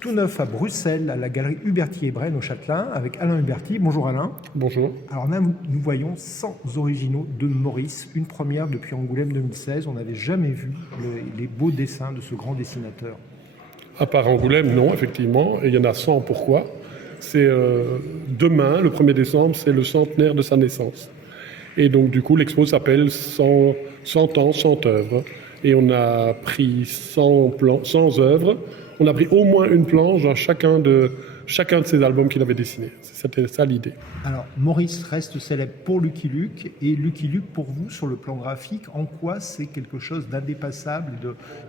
tout neuf à Bruxelles, à la galerie Huberti-Ebren au Châtelain, avec Alain Huberti. Bonjour Alain. Bonjour. Alors là, nous voyons 100 originaux de Maurice, une première depuis Angoulême 2016. On n'avait jamais vu les beaux dessins de ce grand dessinateur. À part Angoulême, non, effectivement. Et il y en a 100. Pourquoi? C'est demain, le 1er décembre, c'est le centenaire de sa naissance. Et donc, du coup, l'expo s'appelle 100 ans, 100 œuvres. Et on a pris 100 œuvres. On a pris au moins une planche dans chacun de ses albums qu'il avait dessinés. C'était ça l'idée. Alors, Maurice reste célèbre pour Lucky Luke. Et Lucky Luke, pour vous, sur le plan graphique, en quoi c'est quelque chose d'indépassable,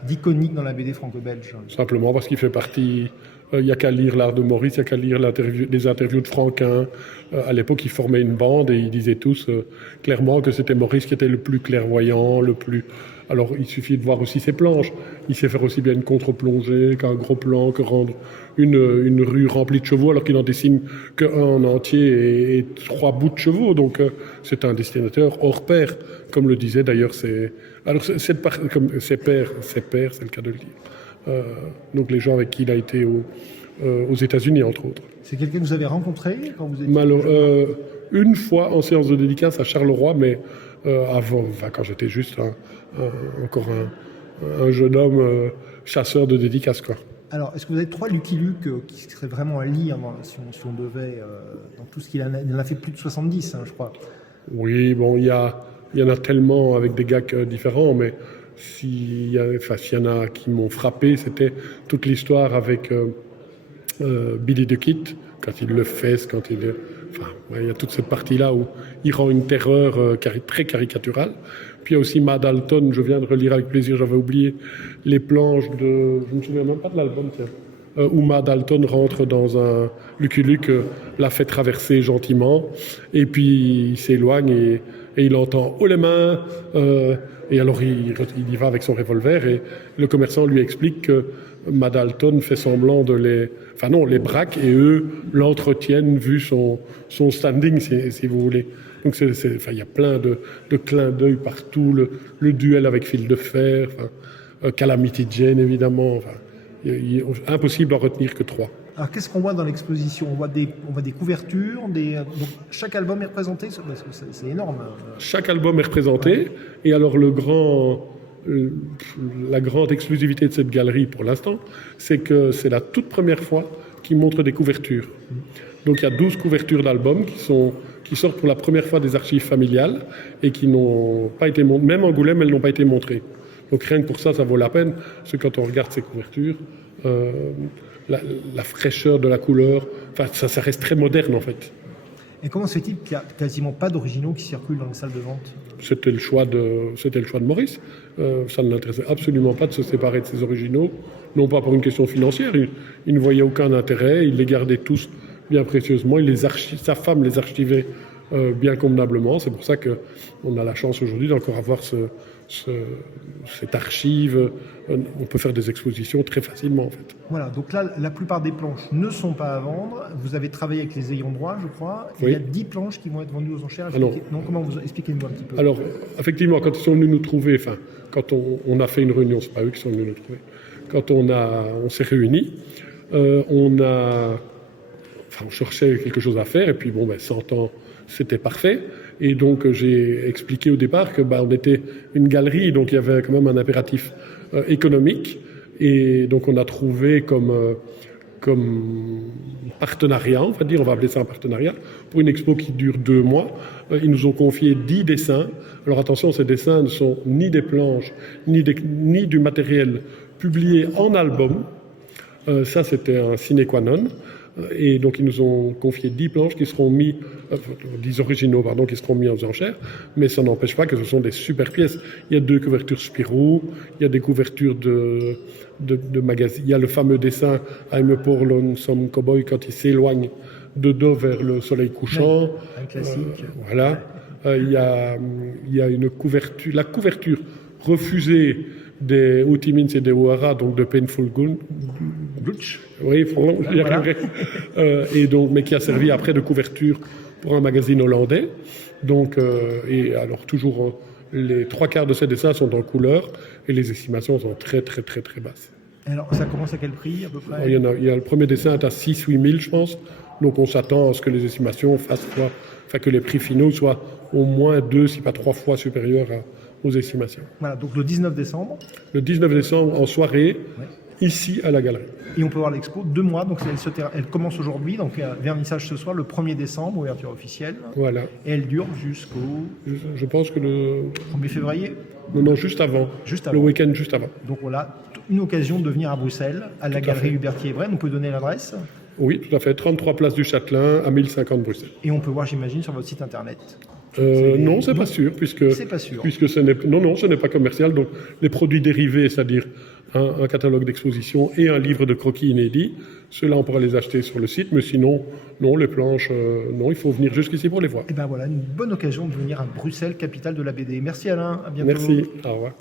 d'iconique dans la BD franco-belge? Simplement parce qu'il fait partie... Il n'y a qu'à lire l'art de Maurice, il n'y a qu'à lire les interviews de Franquin. À l'époque, ils formaient une bande et ils disaient tous clairement que c'était Maurice qui était le plus clairvoyant, le plus... Alors, il suffit de voir aussi ses planches. Il sait faire aussi bien une contre-plongée qu'un gros plan, que rendre une rue remplie de chevaux, alors qu'il n'en dessine qu'un en entier et 3 bouts de chevaux. Donc, c'est un dessinateur hors pair, comme le disait d'ailleurs comme ses pairs, c'est le cas de le dire. Donc les gens avec qui il a été aux États-Unis, entre autres. C'est quelqu'un que vous avez rencontré quand vous étiez une fois en séance de dédicace à Charleroi, mais avant, quand j'étais juste encore un jeune homme chasseur de dédicaces, quoi. Alors, est-ce que vous avez 3 Lucky Luke qui seraient vraiment à lire si on devait, dans tout ce qu'il en a, il en a fait plus de 70, je crois. Oui, bon, il y en a tellement avec des gags différents, mais s'il y en a qui m'ont frappé, c'était toute l'histoire avec Billy the Kid, quand il le fesse, quand il... Enfin, il y a toute cette partie-là où il rend une terreur très caricaturale. Puis il y a aussi Mad Alton, je viens de relire avec plaisir, j'avais oublié les planches de... Je ne me souviens même pas de l'album, tiens. Où Mad Alton rentre dans un... Lucky Luke la fait traverser gentiment, et puis il s'éloigne et il entend « Oh les mains !» Et alors il y va avec son revolver et le commerçant lui explique que Mad Alton fait semblant de les braque et eux l'entretiennent vu son standing, si vous voulez. Donc il y a plein de clins d'œil partout, le duel avec fil de fer, Calamity Jane évidemment, impossible d'en retenir que 3. Alors qu'est-ce qu'on voit dans l'exposition? On voit des couvertures, donc chaque album est représenté, parce que c'est énorme. Chaque album est représenté, ouais. Et alors la grande exclusivité de cette galerie pour l'instant, c'est que c'est la toute première fois qu'ils montrent des couvertures. Donc il y a 12 couvertures d'albums qui sortent pour la première fois des archives familiales et qui n'ont pas été montrées, même en Angoulême, elles n'ont pas été montrées. Donc rien que pour ça, ça vaut la peine, parce que quand on regarde ces couvertures, la fraîcheur de la couleur, ça reste très moderne en fait. Et comment se fait-il qu'il n'y a quasiment pas d'originaux qui circulent dans les salles de vente? C'était le choix de Maurice. Ça ne l'intéressait absolument pas de se séparer de ses originaux, non pas pour une question financière. Il ne voyait aucun intérêt, il les gardait tous bien précieusement, sa femme les archivait bien convenablement. C'est pour ça qu'on a la chance aujourd'hui d'encore avoir cette archive. On peut faire des expositions très facilement en fait. Voilà, donc là, la plupart des planches ne sont pas à vendre. Vous avez travaillé avec les ayants droit, je crois. Oui. Il y a 10 planches qui vont être vendues aux enchères. Comment vous expliquez-nous un petit peu? Alors, effectivement, quand ils sont venus nous trouver, quand on a fait une réunion, c'est pas eux qui sont venus nous trouver. Quand on s'est réunis, on cherchait quelque chose à faire, et puis 100 ans, c'était parfait. Et donc, j'ai expliqué au départ que on était une galerie, donc il y avait quand même un impératif économique. Et donc, on a trouvé comme partenariat, on va appeler ça un partenariat, pour une expo qui dure 2 mois. Ils nous ont confié 10 dessins. Alors attention, ces dessins ne sont ni des planches, ni du matériel publié en album. Ça, c'était un sine qua non. Et donc, ils nous ont confié 10 planches qui seront 10 originaux, qui seront mis aux enchères. Mais ça n'empêche pas que ce sont des super pièces. Il y a 2 couvertures Spirou, il y a des couvertures de magazines. Il y a le fameux dessin I'm a poor lonesome cowboy quand il s'éloigne de dos vers le soleil couchant. Un classique. Voilà. Il y a une couverture, la couverture refusée des Outimins et des Ouara, donc de Painful Glutch. Oui, voilà. Et donc, mais qui a servi après de couverture pour un magazine hollandais. Donc, et alors toujours les 3/4 de ces dessins sont en couleur et les estimations sont très très très très basses. Alors, ça commence à quel prix, à peu près? Il y a le premier dessin est à 6 000 ou 8 000, je pense. Donc on s'attend à ce que les estimations que les prix finaux soient au moins 2, si pas 3 fois supérieurs aux estimations. Voilà, donc le 19 décembre. Le 19 décembre, en soirée, Ouais. ici à la galerie. Et on peut voir l'expo 2 mois, donc elle commence aujourd'hui, donc vernissage ce soir, le 1er décembre, ouverture officielle. Voilà. Et elle dure jusqu'au Je pense que 1er février. Non, juste avant. Juste Le avant. week-end juste avant. Donc voilà, une occasion de venir à Bruxelles, à la galerie Hubertier-Brenne. On peut donner l'adresse Oui, tout à fait. 33 place du Châtelain, à 1050 Bruxelles. et on peut voir, j'imagine, sur votre site internet. Non, c'est pas sûr, puisque C'est pas sûr. puisque ce n'est pas commercial. Donc les produits dérivés, c'est-à-dire un catalogue d'exposition et un livre de croquis inédits, ceux-là on pourra les acheter sur le site, mais sinon, non, les planches, non, il faut venir jusqu'ici pour les voir. Et ben voilà, une bonne occasion de venir à Bruxelles, capitale de la BD. Merci Alain, à bientôt. Merci, au revoir.